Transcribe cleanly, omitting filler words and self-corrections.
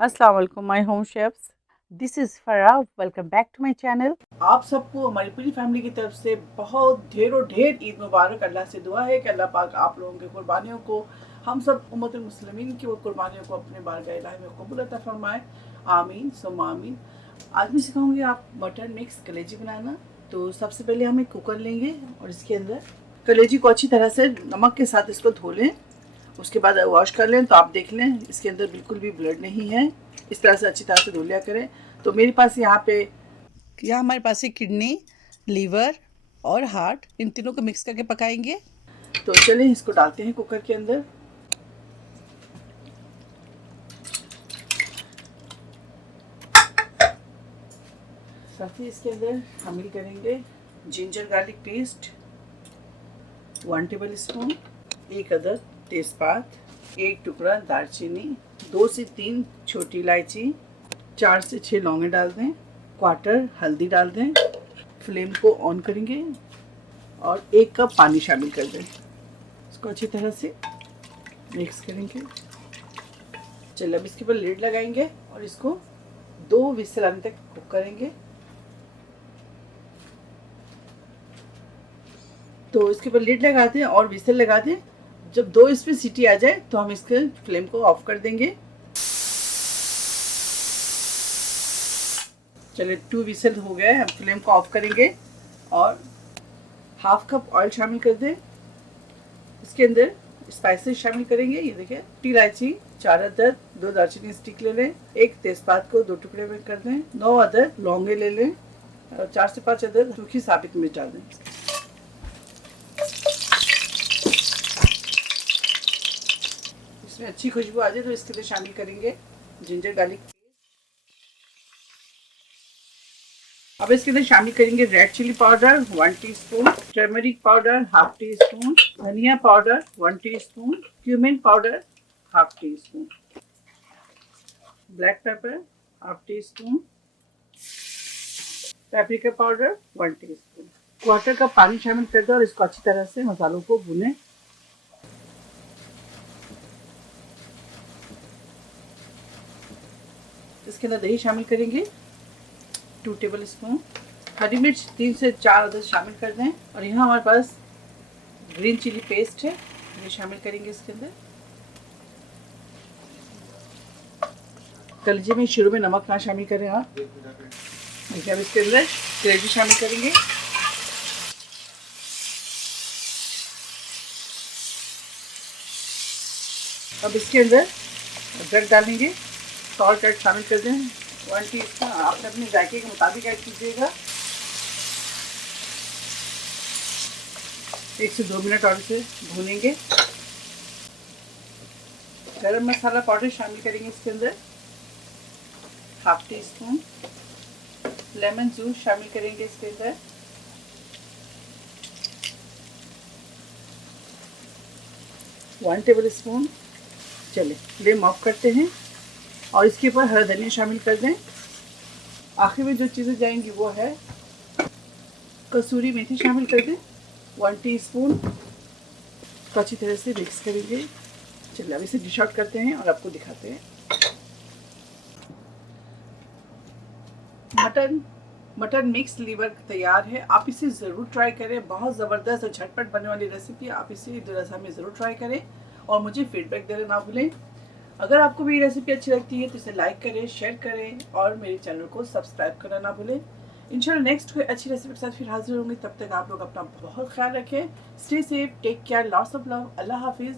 अस्सलाम वालेकुम my home chefs. This is Farah. Welcome back to my channel. आप सबको हमारी पूरी फैमिली की तरफ से बहुत ढेरों ढेर ईद मुबारक। अल्लाह से दुआ है कि अल्लाह पाक आप लोगों की कुर्बानियों को, हम सब उम्मतुल मुस्लिमीन की वो कुर्बानियों को अपने बारगाह इलाही में कबूल अता फरमाए। आमीन सुम्मा आमीन। आज मैं सिखाऊंगी आप मटन मिक्स कलेजी बनाना। तो सबसे पहले हम एक कुकर लेंगे और इसके अंदर कलेजी को अच्छी तरह से नमक के साथ इसको धो लें। उसके बाद वॉश कर लें तो आप देख लें इसके अंदर बिल्कुल भी ब्लड नहीं है। इस तरह से अच्छी तरह से धो लिया करें। तो मेरे पास यहाँ हमारे पास है किडनी, लीवर और हार्ट, इन तीनों को मिक्स करके पकाएंगे। तो चलें इसको डालते हैं कुकर के अंदर। साथ ही इसके अंदर शामिल करेंगे ginger garlic paste 1 table spoon, एक अदद तेज़पात, एक टुकड़ा दालचीनी, 2 से 3 छोटी इलायची, 4 से 6 लौंगे डाल दें, क्वार्टर हल्दी डाल दें। फ्लेम को ऑन करेंगे और 1 कप पानी शामिल कर दें। इसको अच्छी तरह से मिक्स करेंगे। चलिए अब इसके ऊपर लिड लगाएंगे और इसको 2 विसल आने तक कुक करेंगे। तो इसके ऊपर लिड लगा दें और विसल लगा दें। जब 2 इसमें सीटी आ जाए तो हम इसके फ्लेम को ऑफ कर देंगे। चलिए 2 विसल हो गया है, हम फ्लेम को ऑफ करेंगे और हाफ कप ऑयल शामिल कर दें। इसके अंदर स्पाइसेस शामिल करेंगे। ये देखिए, 3 इलायची, 4 अदद, 2 दालचीनी स्टिक ले लें, 1 तेजपात को 2 टुकड़े में कर दें, 9 अदद लौंगे ले लें और 4 से 5 अदद सूखी साबित मिर्च डाल दें। इसमें अच्छी खुशबू आ जाए तो इसके लिए शामिल करेंगे जिंजर गार्लिक। अब इसके अंदर शामिल करेंगे red chilli powder 1 teaspoon, turmeric powder half teaspoon, धनिया powder 1 teaspoon, cumin powder half teaspoon, black pepper half teaspoon, paprika powder 1 teaspoon. Quarter cup पानी शामिल कर दो और इसको अच्छी तरह से मसालों को भूनें। इसके अंदर दही शामिल करेंगे 2 टेबल स्पून, हरी मिर्च 3 से 4 अदद शामिल कर दें और यहाँ हमारे पास ग्रीन चिली पेस्ट है, ये शामिल करेंगे इसके अंदर। कलेजी में शुरू में नमक ना शामिल करें आप। देखिए अब इसके अंदर कलेजी शामिल करेंगे। अब इसके अंदर अदरक डालेंगे, सॉल्ट ऐड शामिल कर दें 1 टीस्पून, आप अपने जायके के मुताबिक ऐड कीजिएगा। 1 से 2 मिनट और इसे भूनेंगे। गरम मसाला पाउडर शामिल करेंगे इसके अंदर half tea spoon, lemon juice शामिल करेंगे इसके अंदर, 1 टेबल स्पून। चलिए फ्लेम ऑफ करते हैं और इसके ऊपर हरा धनिया शामिल कर दें। आखिर में जो चीज़ें जाएंगी वो है कसूरी मेथी शामिल कर दें 1 टीस्पून। तो अच्छी तरह से मिक्स करेंगे। चलिए अब इसे डिश आउट करते हैं और आपको दिखाते हैं। मटन मिक्स लीवर तैयार है। आप इसे ज़रूर ट्राई करें। बहुत ज़बरदस्त और झटपट बनने वाली रेसिपी। आप इसे ईद उल अज़हा में ज़रूर ट्राई करें और मुझे फीडबैक देना ना भूलें। अगर आपको मेरी रेसिपी अच्छी लगती है तो इसे लाइक करें, शेयर करें और मेरे चैनल को सब्सक्राइब करना ना भूलें। इंशाल्लाह नेक्स्ट कोई अच्छी रेसिपी के साथ फिर हाजिर होंगे। तब तक आप लोग अपना बहुत ख्याल रखें। Stay safe, take care, lots of love. Allah हाफिज़।